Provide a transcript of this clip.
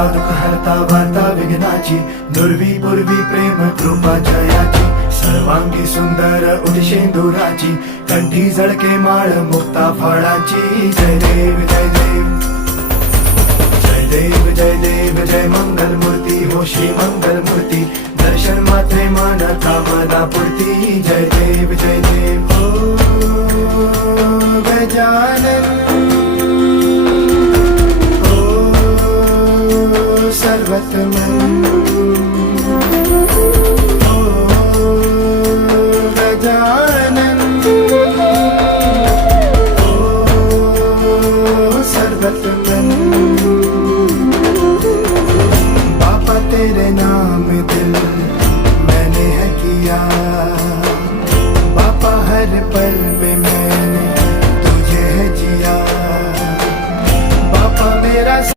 हरता दुःख हरता वार्ता विघ्नाची, दुर्वी पूर्वी प्रेम कृपा जयाची, सर्वांगी सुंदर उदिशेंदुराची, कंठी झळके माळ मुक्ता फळाची. जय देव जय देव जय देव जय देव जय मंगल मूर्ती हो श्री मंगल मूर्ती, दर्शन मात्रे मन कामना पूर्ती. जय देव जय देव हो गजानन हो सर्वतमन.